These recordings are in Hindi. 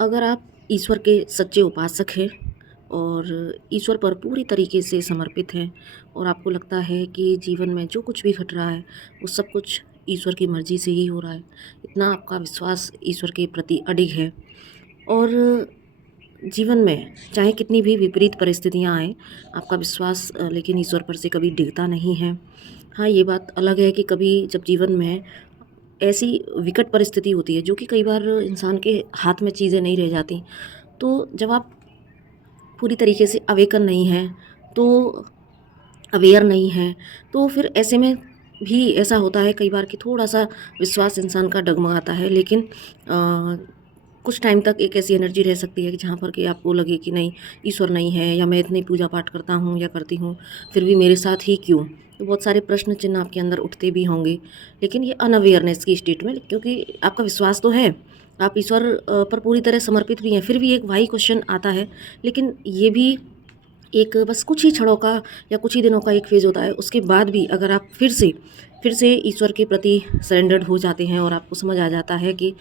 अगर आप ईश्वर के सच्चे उपासक हैं और ईश्वर पर पूरी तरीके से समर्पित हैं और आपको लगता है कि जीवन में जो कुछ भी घट रहा है वो सब कुछ ईश्वर की मर्ज़ी से ही हो रहा है, इतना आपका विश्वास ईश्वर के प्रति अडिग है और जीवन में चाहे कितनी भी विपरीत परिस्थितियाँ आएँ, आपका विश्वास लेकिन ईश्वर पर से कभी डिगता नहीं है। हाँ, ये बात अलग है कि कभी जब जीवन में ऐसी विकट परिस्थिति होती है जो कि कई बार इंसान के हाथ में चीज़ें नहीं रह जाती, तो जब आप पूरी तरीके से अवेकन नहीं हैं, तो अवेयर नहीं हैं, तो फिर ऐसे में भी ऐसा होता है कई बार कि थोड़ा-सा विश्वास इंसान का डगमगाता है। लेकिन कुछ टाइम तक एक ऐसी एनर्जी रह सकती है कि जहाँ पर कि आपको लगे कि नहीं, ईश्वर नहीं है या मैं इतनी पूजा पाठ करता हूँ या करती हूँ, फिर भी मेरे साथ ही क्यों? तो बहुत सारे प्रश्न चिन्ह आपके अंदर उठते भी होंगे। लेकिन ये अनअवेयरनेस की स्टेट में, क्योंकि आपका विश्वास तो है, आप ईश्वर पर पूरी तरह समर्पित भी हैं, फिर भी एक वाही क्वेश्चन आता है। लेकिन ये भी एक बस कुछ ही क्षणों का या कुछ ही दिनों का एक फ़ेज़ होता है। उसके बाद भी अगर आप फिर से ईश्वर के प्रति सरेंडर्ड हो जाते हैं और आपको समझ आ जाता है कि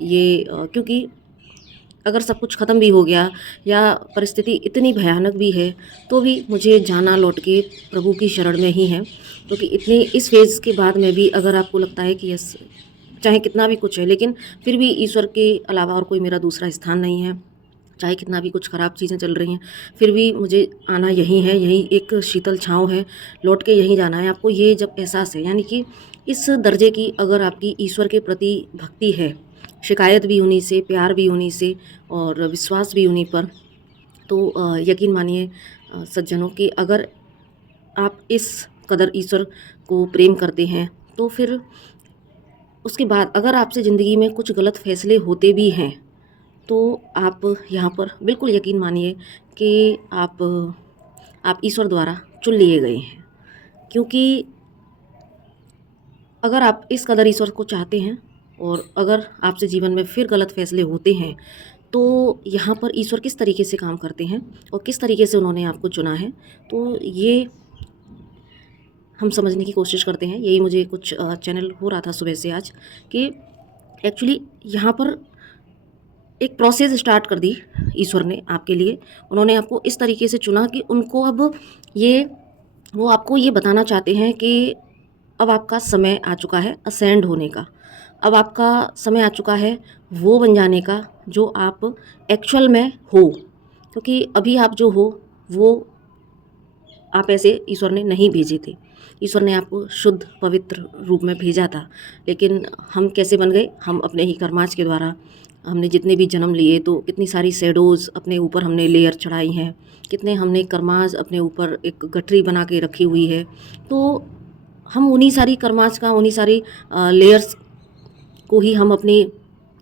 ये क्योंकि अगर सब कुछ ख़त्म भी हो गया या परिस्थिति इतनी भयानक भी है, तो भी मुझे जाना लौट के प्रभु की शरण में ही है। क्योंकि इतने इस फ़ेज़ के बाद में भी अगर आपको लगता है कि यस, चाहे कितना भी कुछ है, लेकिन फिर भी ईश्वर के अलावा और कोई मेरा दूसरा स्थान नहीं है। चाहे कितना भी कुछ ख़राब चीज़ें चल रही हैं, फिर भी मुझे आना यहीं है, यहीं एक शीतल छाँव है, लौट के यहीं जाना है। आपको ये जब एहसास है, यानी कि इस दर्जे की अगर आपकी ईश्वर के प्रति भक्ति है, शिकायत भी उन्हीं से, प्यार भी उन्हीं से और विश्वास भी उन्हीं पर, तो यकीन मानिए सज्जनों कि अगर आप इस कदर ईश्वर को प्रेम करते हैं, तो फिर उसके बाद अगर आपसे ज़िंदगी में कुछ गलत फ़ैसले होते भी हैं, तो आप यहाँ पर बिल्कुल यकीन मानिए कि आप ईश्वर द्वारा चुन लिए गए हैं। क्योंकि अगर आप इस कदर ईश्वर को चाहते हैं और अगर आपसे जीवन में फिर गलत फ़ैसले होते हैं, तो यहाँ पर ईश्वर किस तरीके से काम करते हैं और किस तरीके से उन्होंने आपको चुना है, तो ये हम समझने की कोशिश करते हैं। यही मुझे कुछ चैनल हो रहा था सुबह से आज कि एक्चुअली यहाँ पर एक प्रोसेस स्टार्ट कर दी ईश्वर ने आपके लिए। उन्होंने आपको इस तरीके से चुना कि उनको अब ये वो आपको ये बताना चाहते हैं कि अब आपका समय आ चुका है असेंड होने का। अब आपका समय आ चुका है वो बन जाने का जो आप एक्चुअल में हो। क्योंकि अभी आप जो हो वो आप ऐसे ईश्वर ने नहीं भेजे थे। ईश्वर ने आपको शुद्ध पवित्र रूप में भेजा था। लेकिन हम कैसे बन गए? हम अपने ही कर्माच के द्वारा। हमने जितने भी जन्म लिए तो कितनी सारी शैडोज़ अपने ऊपर हमने लेयर चढ़ाई हैं, कितने हमने कर्माज अपने ऊपर एक गठरी बना के रखी हुई है। तो हम उन्हीं सारी कर्माज का, उन्हीं सारी लेयर्स को ही हम अपनी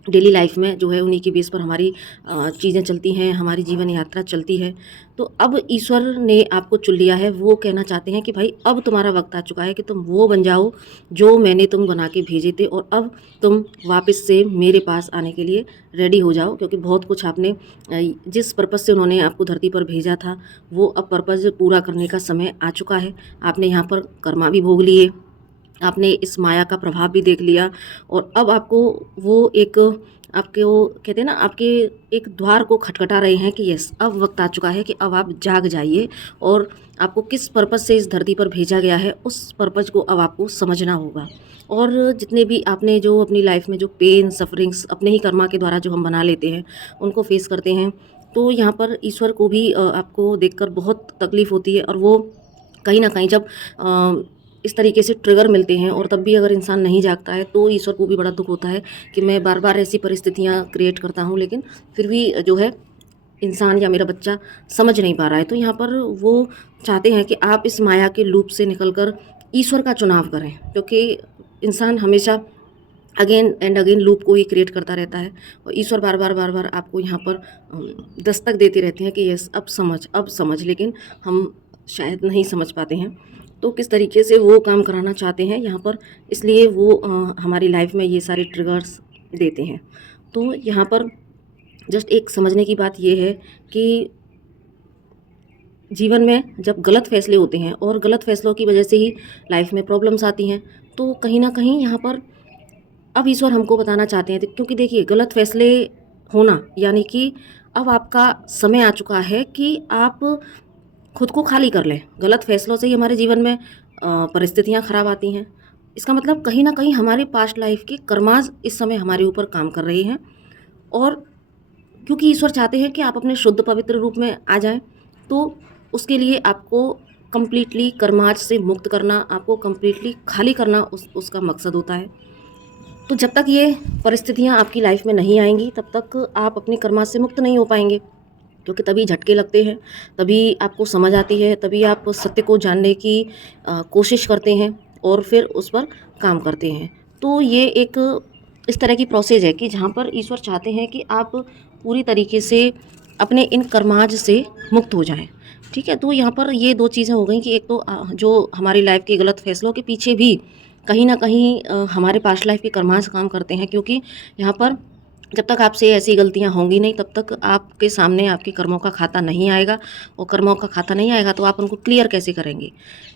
डेली लाइफ में जो है उन्हीं के बेस पर हमारी चीज़ें चलती हैं, हमारी जीवन यात्रा चलती है। तो अब ईश्वर ने आपको चुन लिया है, वो कहना चाहते हैं कि भाई अब तुम्हारा वक्त आ चुका है कि तुम वो बन जाओ जो मैंने तुम बना के भेजे थे, और अब तुम वापस से मेरे पास आने के लिए रेडी हो जाओ। क्योंकि बहुत कुछ आपने जिस पर्पज़ से उन्होंने आपको धरती पर भेजा था, वो अब पर्पज़ पूरा करने का समय आ चुका है। आपने यहाँ पर कर्मा भी भोग लिए, आपने इस माया का प्रभाव भी देख लिया, और अब आपको वो एक आपके वो कहते हैं ना, आपके एक द्वार को खटखटा रहे हैं कि यस, अब वक्त आ चुका है कि अब आप जाग जाइए और आपको किस पर्पज़ से इस धरती पर भेजा गया है उस पर्पज़ को अब आपको समझना होगा। और जितने भी आपने जो अपनी लाइफ में जो पेन सफरिंग्स अपने ही कर्मा के द्वारा जो हम बना लेते हैं उनको फेस करते हैं, तो यहाँ पर ईश्वर को भी आपको देखकर बहुत तकलीफ़ होती है। और वो कहीं ना कहीं जब इस तरीके से ट्रिगर मिलते हैं और तब भी अगर इंसान नहीं जागता है, तो ईश्वर को भी बड़ा दुख होता है कि मैं बार बार ऐसी परिस्थितियाँ क्रिएट करता हूँ, लेकिन फिर भी जो है इंसान या मेरा बच्चा समझ नहीं पा रहा है। तो यहाँ पर वो चाहते हैं कि आप इस माया के लूप से निकलकर ईश्वर का चुनाव करें। क्योंकि इंसान हमेशा अगेन एंड अगेन लूप को ही क्रिएट करता रहता है, और ईश्वर बार बार आपको यहाँ पर दस्तक देते रहते हैं कि यस, अब समझ, लेकिन हम शायद नहीं समझ पाते हैं। तो किस तरीके से वो काम कराना चाहते हैं यहाँ पर, इसलिए वो हमारी लाइफ में ये सारे ट्रिगर्स देते हैं। तो यहाँ पर जस्ट एक समझने की बात ये है कि जीवन में जब गलत फैसले होते हैं और गलत फैसलों की वजह से ही लाइफ में प्रॉब्लम्स आती हैं, तो कहीं ना कहीं यहाँ पर अब ईश्वर हमको बताना चाहते हैं। क्योंकि देखिए, गलत फैसले होना, यानी कि अब आपका समय आ चुका है कि आप खुद को खाली कर लें। गलत फ़ैसलों से ही हमारे जीवन में परिस्थितियाँ ख़राब आती हैं। इसका मतलब कहीं न कहीं हमारे पास्ट लाइफ़ के कर्माज़ इस समय हमारे ऊपर काम कर रहे हैं, और क्योंकि ईश्वर चाहते हैं कि आप अपने शुद्ध पवित्र रूप में आ जाएँ, तो उसके लिए आपको कंप्लीटली कर्माज से मुक्त करना, आपको कंप्लीटली खाली करना उसका मकसद होता है। तो जब तक ये परिस्थितियाँ आपकी लाइफ़ में नहीं आएँगी, तब तक आप अपने कर्माज से मुक्त नहीं हो पाएँगे। क्योंकि तभी झटके लगते हैं, तभी आपको समझ आती है, तभी आप सत्य को जानने की कोशिश करते हैं और फिर उस पर काम करते हैं। तो ये एक इस तरह की प्रोसेस है कि जहाँ पर ईश्वर चाहते हैं कि आप पूरी तरीके से अपने इन कर्माज से मुक्त हो जाएँ। ठीक है? तो यहाँ पर ये 2 चीज़ें हो गई कि एक तो जो हमारी लाइफ़ के गलत फ़ैसलों के पीछे भी कहीं न कहीं हमारे पास्ट लाइफ़ के कर्माज काम करते हैं, क्योंकि यहाँ पर जब तक आपसे ऐसी गलतियाँ होंगी नहीं, तब तक आपके सामने आपके कर्मों का खाता नहीं आएगा, और कर्मों का खाता नहीं आएगा तो आप उनको क्लियर कैसे करेंगे,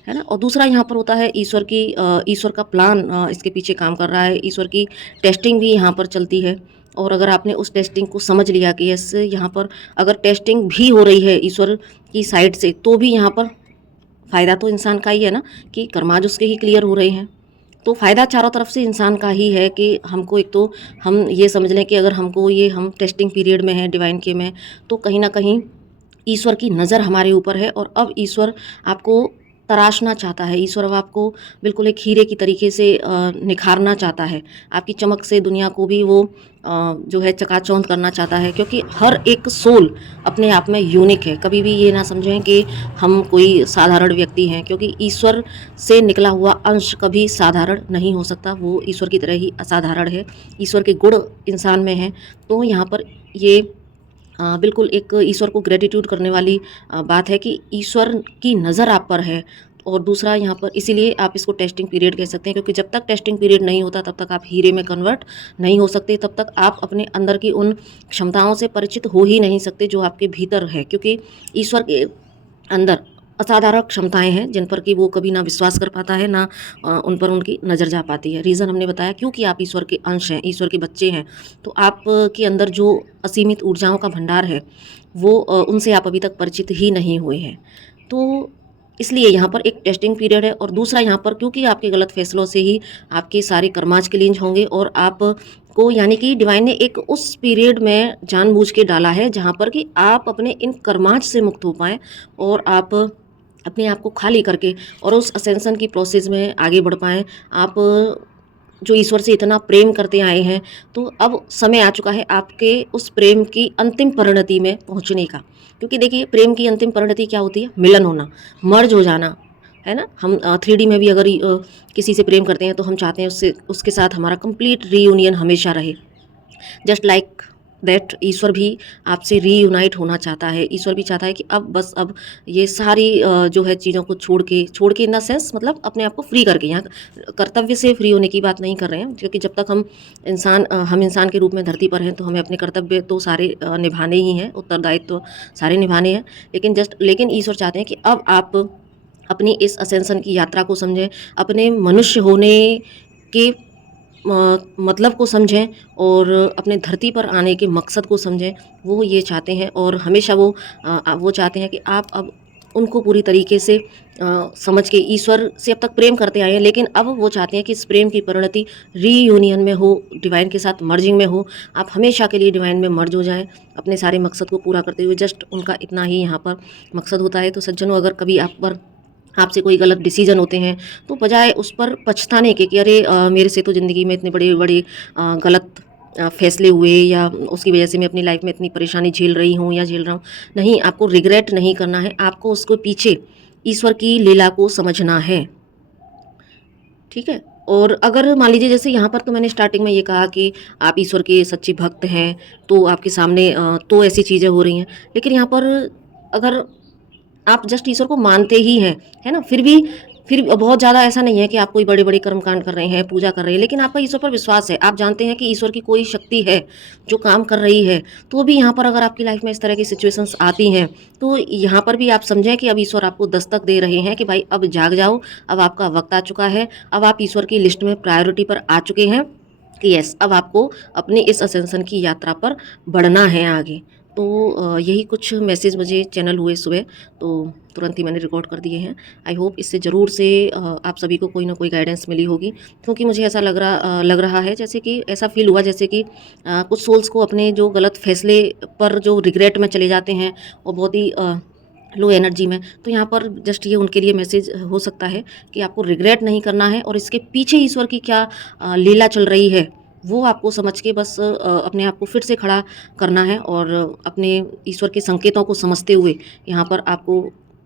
है ना? और दूसरा यहाँ पर होता है ईश्वर का प्लान इसके पीछे काम कर रहा है, ईश्वर की टेस्टिंग भी यहाँ पर चलती है। और अगर आपने उस टेस्टिंग को समझ लिया कि यस, यहाँ पर अगर टेस्टिंग भी हो रही है ईश्वर की साइड से, तो भी यहाँ पर फ़ायदा तो इंसान का ही है ना, कि कर्माज उसके ही क्लियर हो रहे हैं। तो फ़ायदा चारों तरफ से इंसान का ही है कि हमको एक तो हम ये समझ लें कि अगर हम टेस्टिंग पीरियड में हैं डिवाइन के में, तो कहीं न कहीं ईश्वर की नज़र हमारे ऊपर है, और अब ईश्वर आपको तराशना चाहता है। ईश्वर अब आपको बिल्कुल एक हीरे की तरीके से निखारना चाहता है। आपकी चमक से दुनिया को भी वो जो है चकाचौंध करना चाहता है, क्योंकि हर एक सोल अपने आप में यूनिक है। कभी भी ये ना समझें कि हम कोई साधारण व्यक्ति हैं, क्योंकि ईश्वर से निकला हुआ अंश कभी साधारण नहीं हो सकता, वो ईश्वर की तरह ही असाधारण है। ईश्वर के गुण इंसान में हैं। तो यहाँ पर ये बिल्कुल एक ईश्वर को ग्रैटिट्यूड करने वाली बात है कि ईश्वर की नज़र आप पर है। और दूसरा यहाँ पर इसीलिए आप इसको टेस्टिंग पीरियड कह सकते हैं, क्योंकि जब तक टेस्टिंग पीरियड नहीं होता तब तक आप हीरे में कन्वर्ट नहीं हो सकते, तब तक आप अपने अंदर की उन क्षमताओं से परिचित हो ही नहीं सकते जो आपके भीतर है, क्योंकि ईश्वर के अंदर असाधारण क्षमताएँ हैं जिन पर कि वो कभी ना विश्वास कर पाता है, ना उन पर उनकी नज़र जा पाती है। रीज़न हमने बताया, क्योंकि आप ईश्वर के अंश हैं, ईश्वर के बच्चे हैं, तो आप के अंदर जो असीमित ऊर्जाओं का भंडार है, वो उनसे आप अभी तक परिचित ही नहीं हुए हैं। तो इसलिए यहाँ पर एक टेस्टिंग पीरियड है, और दूसरा यहाँ पर क्योंकि आपके गलत फैसलों से ही आपके सारे कर्माज क्लींज होंगे, और आप को यानी कि डिवाइन ने एक उस पीरियड में जानबूझ के डाला है जहाँ पर कि आप अपने इन कर्माज से मुक्त हो पाएँ, और आप अपने आप को खाली करके और उस असेंशन की प्रोसेस में आगे बढ़ पाएँ। आप जो ईश्वर से इतना प्रेम करते आए हैं, तो अब समय आ चुका है आपके उस प्रेम की अंतिम परिणति में पहुँचने का। क्योंकि देखिए, प्रेम की अंतिम परिणति क्या होती है? मिलन होना, मर्ज हो जाना, है ना? हम 3D में भी अगर किसी से प्रेम करते हैं तो हम चाहते हैं उससे उसके साथ हमारा कंप्लीट रीयूनियन हमेशा रहे। जस्ट लाइक दैट ईश्वर भी आपसे रीयूनाइट होना चाहता है। ईश्वर भी चाहता है कि अब ये सारी जो है चीज़ों को छोड़ के इन द सेंस मतलब अपने आप को फ्री करके, यहाँ कर्तव्य से फ्री होने की बात नहीं कर रहे हैं, क्योंकि जब तक हम इंसान के रूप में धरती पर हैं, तो हमें अपने कर्तव्य तो सारे निभाने ही हैं, उत्तरदायित्व तो सारे निभाने हैं। लेकिन ईश्वर चाहते हैं कि अब आप अपनी इस असेंशन की यात्रा को समझें, अपने मनुष्य होने के मतलब को समझें, और अपने धरती पर आने के मकसद को समझें। वो ये चाहते हैं, और हमेशा वो चाहते हैं कि आप अब उनको पूरी तरीके से समझ के ईश्वर से अब तक प्रेम करते आए हैं, लेकिन अब वो चाहते हैं कि इस प्रेम की परिणति रीयूनियन में हो, डिवाइन के साथ मर्जिंग में हो। आप हमेशा के लिए डिवाइन में मर्ज हो जाएँ, अपने सारे मकसद को पूरा करते हुए। जस्ट उनका इतना ही यहाँ पर मकसद होता है। तो सज्जनों, अगर कभी आपसे कोई गलत डिसीजन होते हैं, तो बजाय उस पर पछताने के कि अरे मेरे से तो ज़िंदगी में इतने बड़े-बड़े गलत फ़ैसले हुए, या उसकी वजह से मैं अपनी लाइफ में इतनी परेशानी झेल रही हूँ या झेल रहा हूँ। नहीं, आपको रिग्रेट नहीं करना है, आपको उसको पीछे ईश्वर की लीला को समझना है। ठीक है? और अगर मान लीजिए, जैसे यहाँ पर तो मैंने स्टार्टिंग में ये कहा कि आप ईश्वर के सच्चे भक्त हैं, तो आपके सामने तो ऐसी चीज़ें हो रही हैं। लेकिन यहाँ पर अगर आप जस्ट ईश्वर को मानते ही हैं, है ना? फिर बहुत ज़्यादा ऐसा नहीं है कि आप कोई बड़े-बड़े कर्मकांड कर रहे हैं, पूजा कर रहे हैं, लेकिन आपका ईश्वर पर विश्वास है। आप जानते हैं कि ईश्वर की कोई शक्ति है जो काम कर रही है। तो भी यहाँ पर अगर आपकी लाइफ में इस तरह की सिचुएशंस आती हैं, तो यहाँ पर भी आप समझें कि अब ईश्वर आपको दस्तक दे रहे हैं कि भाई अब जाग जाओ, अब आपका वक़्त आ चुका है, अब आप ईश्वर की लिस्ट में प्रायोरिटी पर आ चुके हैं। कि यस अब आपको अपनी इस असेंशन की यात्रा पर बढ़ना है आगे। तो यही कुछ मैसेज मुझे चैनल हुए सुबह, तो तुरंत ही मैंने रिकॉर्ड कर दिए हैं। आई होप इससे ज़रूर से आप सभी को कोई ना कोई गाइडेंस मिली होगी, क्योंकि मुझे ऐसा लग रहा है जैसे कि ऐसा फील हुआ जैसे कि कुछ सोल्स को अपने जो गलत फैसले पर जो रिग्रेट में चले जाते हैं और बहुत ही लो एनर्जी में, तो यहाँ पर जस्ट ये उनके लिए मैसेज हो सकता है कि आपको रिग्रेट नहीं करना है और इसके पीछे ईश्वर की क्या लीला चल रही है वो आपको समझ के बस अपने आप को फिर से खड़ा करना है और अपने ईश्वर के संकेतों को समझते हुए यहाँ पर आपको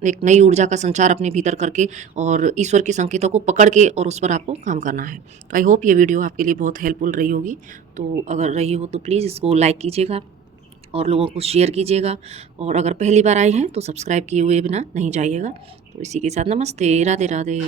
एक नई ऊर्जा का संचार अपने भीतर करके और ईश्वर के संकेतों को पकड़ के और उस पर आपको काम करना है। तो आई होप ये वीडियो आपके लिए बहुत हेल्पफुल रही होगी। तो अगर रही हो तो प्लीज़ इसको लाइक कीजिएगा और लोगों को शेयर कीजिएगा, और अगर पहली बार आए हैं तो सब्सक्राइब किए हुए बिना नहीं जाइएगा। तो इसी के साथ नमस्ते, राधे राधे।